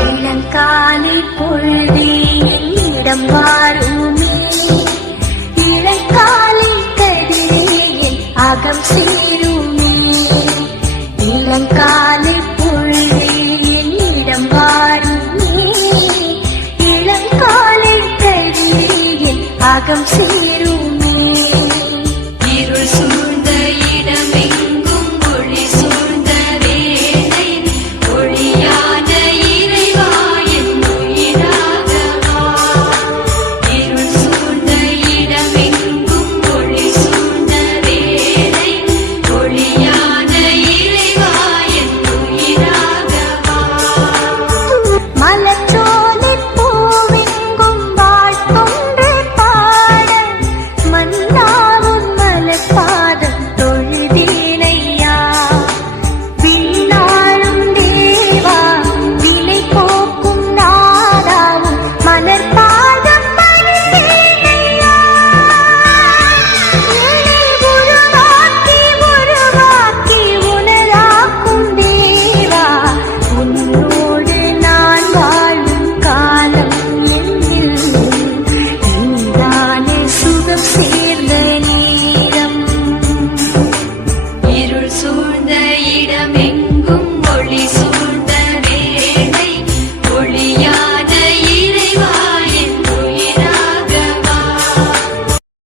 இளங்காலை பொழுதே என்னிடம் வாருமே, இளங்காலை கதிரே என் அகம் சேருமே. இளங்காலை பொழுதே என்னிடம் வாருமே, இளங்காலை கதிரே என் அகம் சேருமே. இருள் சூழ்ந்த இடமெங்கும் ஒளி சூழ்ந்த வேளை, ஒளியான இறைவா என் உயிராகவா. இருள் சூழ்ந்த இடமெங்கும் ஒளி சூழ்ந்த வேளை, ஒளியான இறைவா என் உயிராகவா. மலர்ச்சோலை பூவெங்கும் வாழ்த்தொன்று பாட, மன்னாவும் மலர்பாதம் தொழுதேனையா. விண்ணாளும் தேவா வினை போக்கும் நாதாவும் மலர்பாதம் பணிந்தேனையா. என்னை உருவாக்கி உருவாக்கி உணராக்கும் தேவா, உன்னோடு நான் வாழும் காலம் என்னில் நீதானே சுகம் சேர்ந்த நேரம். இருள் சூழ்ந்த இடமெங்கும் ஒளி